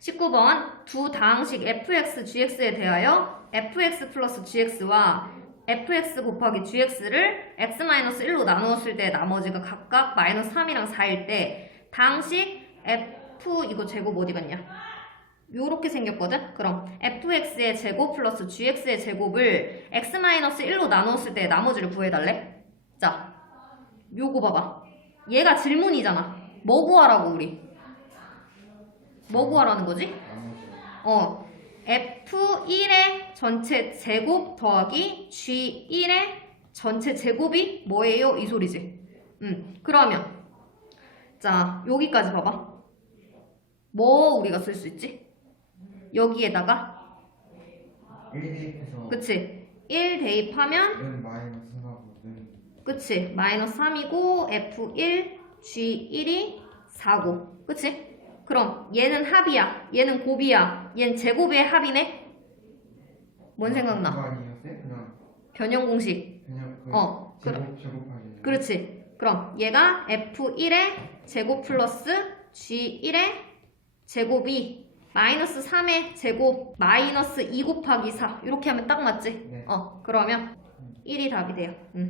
19번 두 다항식 fx, gx에 대하여 fx 플러스 gx와 fx 곱하기 gx를 x-1로 나누었을 때 나머지가 각각 마이너스 3이랑 4일 때 다항식 f 이거 제곱 어디 갔냐? 요렇게 생겼거든? 그럼 fx의 제곱 플러스 gx의 제곱을 x-1로 나누었을 때 나머지를 구해달래? 자, 요거 봐봐. 얘가 질문이잖아. 뭐 구하라고 우리? 뭐 구하라는 거지? 어, F1의 전체 제곱 더하기 G1의 전체 제곱이 뭐예요? 이 소리지. 음, 그러면 자 여기까지 봐봐. 뭐 우리가 쓸 수 있지? 여기에다가 1 대입해서 그치? 1 대입하면 는 마이너스 하고 는 그치? 마이너스 3이고 F1, G1이 4고 그치? 그럼 얘는 합이야 얘는 곱이야 얘는 제곱의 합이네? 뭔 생각나? 그거 아니었어요? 그냥 변형 공식 그냥 그 어, 제곱 제곱하기 그렇지 그럼 얘가 F1의 제곱 플러스 G1의 제곱이 마이너스 3의 제곱 마이너스 2 곱하기 4 이렇게 하면 딱 맞지? 네. 어 그러면 1이 답이 돼요 음.